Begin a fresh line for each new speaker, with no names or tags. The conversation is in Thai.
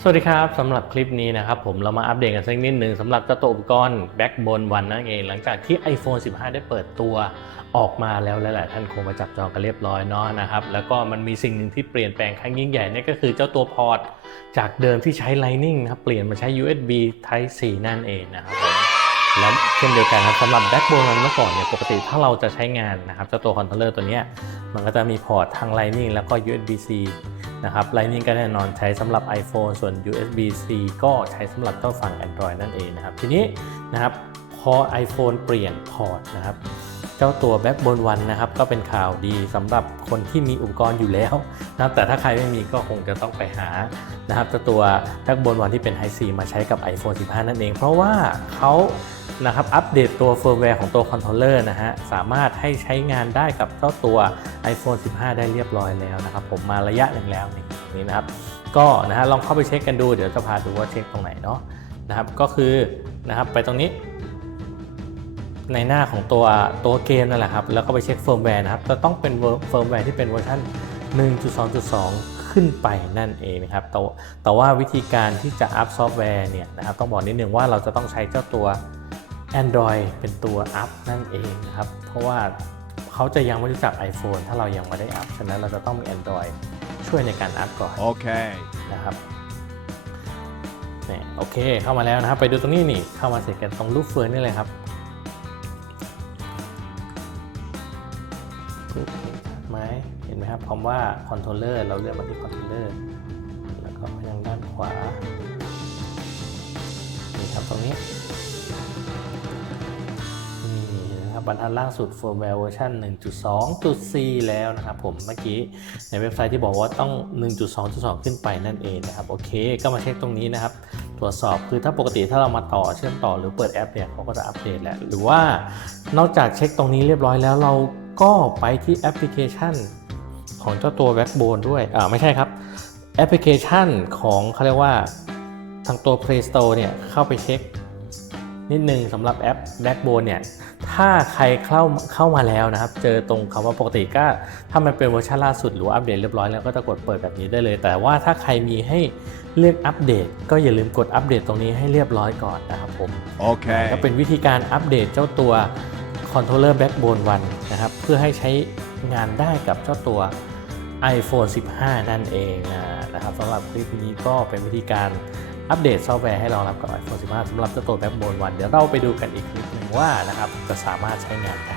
สวัสดีครับสำหรับคลิปนี้นะครับผมเรามาอัปเดตกันสักนิดหนึ่งสำหรับเจ้าตัวอุปกรณ์ Backbone One นั่นเอง หลังจากที่ iPhone 15 ได้เปิดตัวออกมาแล้วหลายๆท่านคงมาจับจองกันเรียบร้อยเนาะนะครับแล้วก็มันมีสิ่งหนึ่งที่เปลี่ยนแปลงครั้งยิ่งใหญ่นั่ก็คือเจ้าตัวพอร์ตจากเดิมที่ใช้ Lightning นะครับเปลี่ยนมาใช้ USB Type C นั่นเองนะครับผมแล้วเช่นเดียวกันครับสำหรับ Backbone มันเมื่อก่อนเนี่ยปกติถ้าเราจะใช้งานนะครับเจ้าตัวคอนโทรลเลอร์ตัวเนี้ยมันก็จะมีพอร์ตทาง Lightning แล้วก็ USB C นะครับ Lightning ก็แน่นอนใช้สำหรับ iPhone ส่วน USB C ก็ใช้สำหรับเจ้าฝั่ง Android นั่นเองนะครับ ทีนี้นะครับพอ iPhone เปลี่ยนพอร์ตนะครับ เจ้าตัว Backbone One นะครับก็เป็นข่าวดีสำหรับคนที่มีอุปกรณ์อยู่แล้วนะครับแต่ถ้าใครไม่มีก็คงจะต้องไปหานะครับเจ้าตัว Backbone One ที่เป็น High C มาใช้กับ iPhone 15 นั่นเอง เพราะว่าเขานะครับอัปเดตตัวเฟิร์มแวร์ของตัวคอนโทรลเลอร์นะฮะสามารถให้ใช้งานได้กับเจ้าตัว iPhone 15 ได้เรียบร้อยแล้วนะครับผมมาระยะหนึ่งแล้วนี่นะครับก็นะฮะลองเข้าไปเช็คกันดูเดี๋ยวจะพาดูว่าเช็คตรงไหนเนาะนะครับก็คือนะครับไปตรงนี้ ในหน้าของตัวตัวเกมนั่นแหละครับ แล้วก็ไปเช็คเฟิร์มแวร์นะครับจะต้องเป็นเฟิร์มแวร์ที่เป็นเวอร์ชัน1.2.2 ขึ้นไปนั่นเองนะครับแต่แต่ว่าวิธีการที่จะอัพซอฟต์แวร์เนี่ยนะครับต้องบอกนิดนึงว่าเราจะต้องใช้เจ้าตัว Android เป็นตัวอัพนั่นเองนะครับ เพราะว่าเขาจะยังไม่รู้จัก iPhone ถ้าเรายังไม่ได้อัพ ฉะนั้นเราจะต้องมี Android ช่วยในการอัพก่อน
Okay.
นะครับเนี่ยโอเค เข้ามาแล้วนะครับ ไปดูตรงนี้นี่ เข้ามาเสร็จกันตรงรูปเฟืองนี่เลยครับ ปึ๊บเห็นชัดไหมเห็นไหมครับคำว่าคอนโทรลเลอร์เราเลือกมาที่คอนโทรลเลอร์แล้วก็ไปทางด้านขวานี่ครับตรงนี้นี่นะครับบรรทัดล่างสุด firmware เวอร์ชัน1.2.4 แล้วนะครับผมเมื่อกี้ในเว็บไซต์ที่บอกว่าต้อง 1.2.2 ขึ้นไปนั่นเองนะครับโอเค ก็มาเช็คตรงนี้นะครับ ตรวจสอบคือถ้าปกติถ้าเรามาต่อเชื่อมต่อหรือเปิดแอปเนี่ยเขาก็จะอัปเดตแหละหรือว่านอกจากเช็คตรงนี้เรียบร้อยแล้วเรา ก็ไปที่แอปพลิเคชันของเจ้าตัว Backbone ด้วยอ่าไม่ใช่ครับ แอปพลิเคชันของเขาเรียกว่าทางตัว Play Store เนี่ยเข้าไปเช็ค นิดนึงสำหรับแอป Backbone เนี่ยถ้าใครเข้าเข้ามาแล้วนะครับ เจอตรงคำว่าปกติก็ถ้ามันเป็นเวอร์ชันล่าสุดหรือว่าอัปเดตเรียบร้อยแล้วก็จะกดเปิดแบบนี้ได้เลย แต่ว่าถ้าใครมีให้เลือกอัปเดต ก็อย่าลืมกดอัปเดตตรงนี้ให้เรียบร้อยก่อนนะครับผม
Okay.
ก็เป็นวิธีการอัปเดตเจ้าตัว Controller Backbone 1 นะครับ เพื่อให้ใช้งานได้กับเจ้าตัว iPhone 15 นั่นเองนะครับสำหรับคลิปนี้ก็เป็นวิธีการอัปเดตซอฟต์แวร์ให้รองรับกับ iPhone 15สำหรับเจ้าตัว Backbone 1 เดี๋ยวเราไปดูกันอีกคลิปหนึ่งว่านะครับจะสามารถใช้งานได้